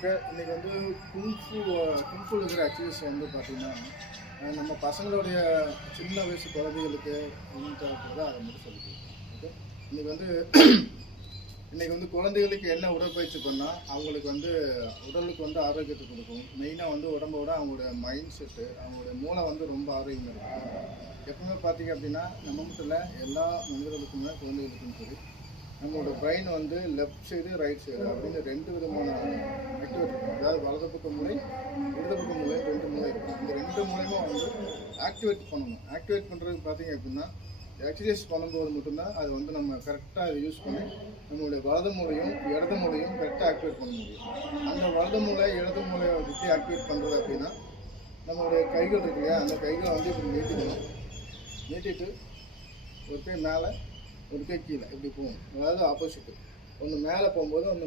Okay இன்றைக்கி வந்து kung fu kung fu இருக்கிற ஆக்டிவிட்டிஸ் வந்து பார்த்திங்கன்னா நம்ம பசங்களுடைய சின்ன வயசு குழந்தைகளுக்கு என்ன தேவைப்படுதோ அதை மட்டும் சொல்லி ஓகே இன்றைக்கி வந்து இன்றைக்கி வந்து குழந்தைகளுக்கு என்ன உடற்பயிற்சி பண்ணால் அவங்களுக்கு வந்து உடலுக்கு வந்து ஆரோக்கியத்தை கொடுக்கும். மெயினாக வந்து உடம்போட அவங்களோட மைண்ட் செட்டு அவங்களுடைய மூளை வந்து ரொம்ப ஆரோக்கியமாக இருக்கும். எப்பவுமே பார்த்தீங்க அப்படின்னா நம்ம மட்டும் இல்லை எல்லா மனிதர்களுக்குமே குழந்தைகளுக்கும் சரி நம்மளோட பிரெயின் வந்து லெஃப்ட் சைடு ரைட் சைடு அப்படின்னு ரெண்டு விதமான ஆக்டிவிட்டி இருக்கும் அதாவது வலது பக்க மூளை இடது பக்க மூளை ரெண்டு மூளை இருக்கும் இந்த ரெண்டு மூலையுமே வந்து ஆக்டிவேட் பண்ணணும். ஆக்டிவேட் பண்ணுறது பார்த்தீங்க அப்படின்னா எக்ஸசைஸ் பண்ணும்போது மட்டும்தான் அது வந்து நம்ம கரெக்டாக அதை யூஸ் பண்ணி நம்மளுடைய வலது மூலையும் இடது மூலையும் கரெக்டாக ஆக்டிவேட் பண்ண முடியும். அந்த வலது மூலை இடது மூலையை எப்படி ஆக்டிவேட் பண்ணுறது அப்படின்னா நம்மளுடைய கைகள் இருக்கு இல்லையா? அந்த கைகளை வந்து இப்படி நீட்டிக்கணும். நீட்டிட்டு ஒரு கை மேலே ஒரு கை கீழே இப்படி போகும். அதாவது ஆப்போசிட்டு ஒன்று மேலே போகும்போது ஒன்று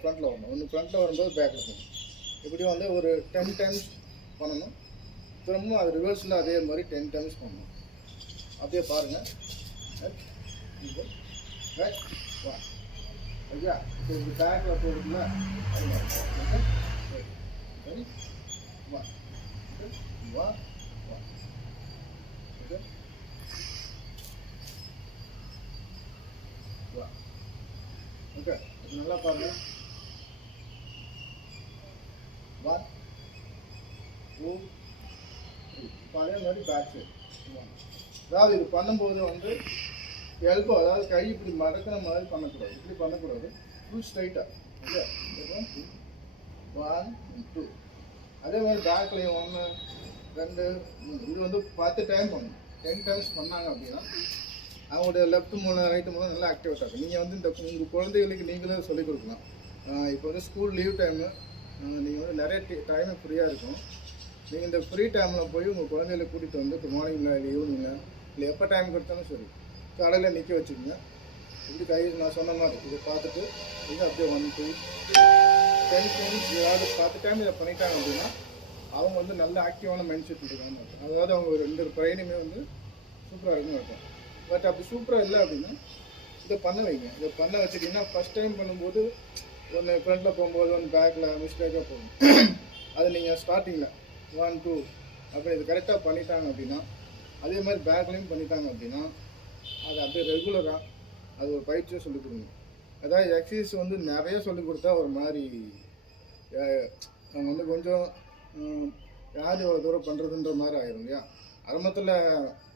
ஃப்ரண்ட்டில் வரணும். ஒன்று ஃப்ரண்ட்டில் வரும்போது பேக்கில் போகணும். இப்படி வந்து ஒரு டென் டைம்ஸ் பண்ணணும். திரும்பவும் அது ரிவர்ஸில் அதே மாதிரி டென் டைம்ஸ் பண்ணணும். அப்படியே பாருங்கள் ஐயா இப்போ இது பேக்கில் போடுதுல அது மாதிரி வா வா வா ஓகே வா ஓகே இது நல்லா பாருங்க. ஒன் டூ இப்போ அதே மாதிரி பேக் சைடு அதாவது இது பண்ணும்போது வந்து எல்போ அதாவது கை இப்படி மறக்கிற மாதிரி பண்ணக்கூடாது. இப்படி பண்ணக்கூடாது. ஃபுல் ஸ்ட்ரைட்டாக ஓகே ஒன் டூ அதே மாதிரி பேக்லேயும் ஒன்று ரெண்டு மூணு. இது வந்து பத்து டைம் பண்ணணும். டென் டைம்ஸ் பண்ணாங்க அப்படின்னா அவங்களுடைய லெஃப்ட் மூலம் ரைட்டு மூலம் நல்லா ஆக்டிவேட் ஆகும் நீங்கள் வந்து இந்த உங்கள் குழந்தைகளுக்கு நீங்களே சொல்லிக் கொடுக்கலாம். இப்போ வந்து ஸ்கூல் லீவ் டைமு நீங்கள் வந்து நிறைய டைம் ஃப்ரீயாக இருக்கும். நீங்கள் இந்த ஃப்ரீ டைமில் போய் உங்கள் குழந்தைகளை கூட்டிகிட்டு வந்து இப்போ மார்னிங்கில் இல்லை ஈவினிங்கில் இல்லை எப்போ டைம் கொடுத்தாலும் சரி கடையில் நிற்க வச்சுக்கோங்க. இப்படி கை நான் சொன்ன மாதிரி இதை பார்த்துட்டு இது அப்படியே ஒன் டூ டென் டைம்ஸ் ஏதாவது பத்து டைம் இதை பண்ணிட்டாங்க அப்படின்னா அவங்க வந்து நல்ல ஆக்டிவான மைண்ட் செட் இருக்காங்க. அதாவது அவங்க ஒரு ரெண்டு பிரெயினுமே வந்து சூப்பராக இருக்குன்னு இருக்கும் பட் அப்படி சூப்பராக இல்லை அப்படின்னா இதை பண்ண வைங்க. இதை பண்ண வச்சுட்டிங்கன்னா ஃபஸ்ட் டைம் பண்ணும்போது ஒன்று ஃப்ரண்ட்டில் போகும்போது ஒன்று பேக்கில் மிஸ்டேக்காக போகும். அது நீங்கள் ஸ்டார்டிங்கில் ஒன் டூ அப்படி இது கரெக்டாக பண்ணிட்டாங்க அப்படின்னா அதே மாதிரி பேக்லேயும் பண்ணிட்டாங்க அப்படின்னா அது அப்படியே ரெகுலராக அது ஒரு பயிற்சியை சொல்லிக் கொடுங்க. அதாவது எக்ஸசைஸ் வந்து நிறைய சொல்லிக் கொடுத்தா ஒரு மாதிரி நம்ம வந்து கொஞ்சம் யார் எவ்வளோ தூரம் பண்ணுறதுன்ற மாதிரி ஆயிரும் இல்லையா? ஆரம்பத்தில்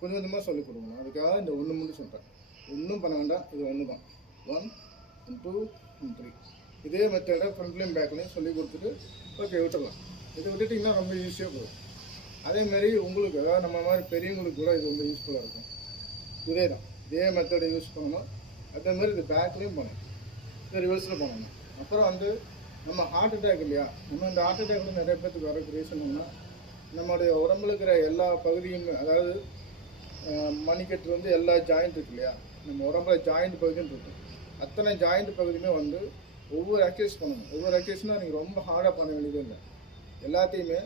கொஞ்சம் கொஞ்சமாக சொல்லிக் கொடுக்கணும். அதுக்காக இந்த ஒன்று மட்டும் சொல்கிறேன் ஒன்றும் பண்ண வேண்டாம் இது ஒன்று தான் ஒன் டூ த்ரீ இதே மெத்தடை ஃப்ரண்ட்லேயும் பேக்லேயும் சொல்லி கொடுத்துட்டு ஓகே விட்டுடலாம் இதை விட்டுட்டிங்கன்னா ரொம்ப ஈஸியாக போகும் அதேமாரி உங்களுக்கு அதாவது நம்ம மாதிரி பெரியவங்களுக்கு கூட இது ரொம்ப யூஸ்ஃபுல்லாக இருக்கும். இதே தான் இதே மெத்தடை யூஸ் பண்ணணும் அதேமாதிரி இது பேக்லேயும் பண்ணணும். இது ரிவர்ஸில் பண்ணணும். அப்புறம் வந்து நம்ம ஹார்ட் அட்டாக் இல்லையா? நம்ம இந்த ஹார்ட் அட்டாக் வந்து நிறைய பேருக்கு வரக்கு ரீசன் என்ன நம்மளுடைய உடம்புல இருக்கிற எல்லா பகுதியுமே அதாவது அஹ், மணிக்கட்டு வந்து எல்லா ஜாயிண்ட் இருக்கு இல்லையா? நம்ம உடம்புல ஜாயிண்ட் பகுதின்னு இருக்கும். அத்தனை ஜாயிண்ட் பகுதியுமே வந்து ஒவ்வொரு எக்ஸசைஸ் பண்ணணும். ஒவ்வொரு எக்ஸசைஸ்னால் நீங்கள் ரொம்ப ஹார்டாக பண்ண வேண்டியது இல்லை. எல்லாத்தையுமே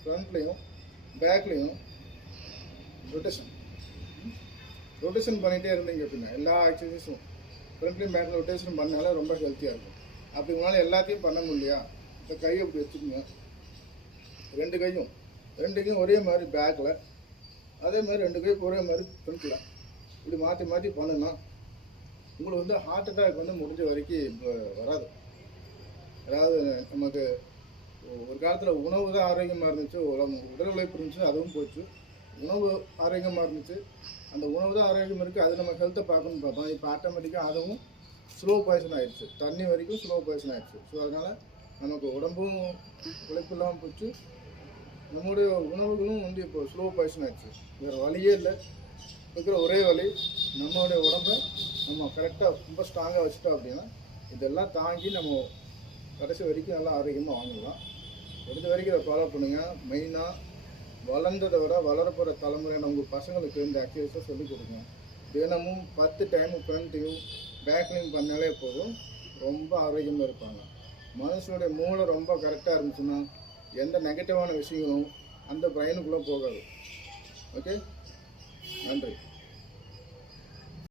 ஃப்ரண்ட்லேயும் பேக்லேயும் ரொட்டேஷன் ரொட்டேஷன் பண்ணிகிட்டே இருந்தீங்க அப்படின்னா எல்லா எக்ஸசைஸும் ஃப்ரண்ட்லேயும் பேக்கில் ரொட்டேஷன் பண்ணாலே ரொம்ப ஹெல்த்தியாக இருக்கும். அப்படி உங்களால் எல்லாத்தையும் பண்ண முடியலையா? இந்த கையை இப்படி வச்சுக்கோங்க. ரெண்டு கையும். ரெண்டுக்கும் ஒரே மாதிரி பேக்கில் அதே மாதிரி ரெண்டு கையும் ஒரே மாதிரி ஃப்ரண்ட்டில் இப்படி மாற்றி மாற்றி பண்ணுனா உங்களுக்கு வந்து ஹார்ட் அட்டாக் வந்து முடிஞ்ச வரைக்கும் இப்போ வராது. அதாவது நமக்கு ஒரு காலத்தில் உணவு தான் ஆரோக்கியமாக இருந்துச்சு உடம்பு உடல் உழைப்பு இருந்துச்சு அதுவும் போச்சு. உணவு ஆரோக்கியமாக இருந்துச்சு. அந்த உணவு தான் ஆரோக்கியம் இருக்குது அது நம்ம ஹெல்த்தை பார்க்கணும்னு பார்த்தோம் இப்போ ஆட்டோமேட்டிக்காக அதுவும் ஸ்லோ பாய்சன் ஆயிடுச்சு. தண்ணி வரைக்கும் ஸ்லோ பாய்சன் ஆகிடுச்சு ஸோ அதனால் நமக்கு உடம்பும் உழைப்பு இல்லாமல் போச்சு. நம்முடைய உணவுகளும் வந்து இப்போ ஸ்லோ பாய்சன் ஆயிடுச்சு வேறு வழியே இல்லை. இருக்கிற ஒரே வழி நம்மளுடைய உடம்பை நம்ம கரெக்டாக ரொம்ப ஸ்ட்ராங்காக வச்சுட்டோம் அப்படின்னா இதெல்லாம் தாங்கி நம்ம கடைசி வரைக்கும் நல்லா ஆரோக்கியமாக வாங்கலாம் முடிஞ்ச வரைக்கும் இதை ஃபாலோ பண்ணுங்கள் மெயினாக வளர்ந்ததை விட வளரப்போகிற தலைமுறையான உங்கள் பசங்களுக்கு இந்த ஆக்டிவிட்டிஸை சொல்லிக் கொடுங்க. தினமும் பத்து டைம் ஃப்ரண்ட்டையும் பேக்லையும் பண்ணாலே போதும். ரொம்ப ஆரோக்கியமாக இருப்பாங்க. மனுஷனுடைய மூளை ரொம்ப கரெக்டாக இருந்துச்சுன்னா எந்த நெகட்டிவான விஷயங்களும் அந்த பிரெயினுக்குள்ளே போகாது. ஓகே நன்றி.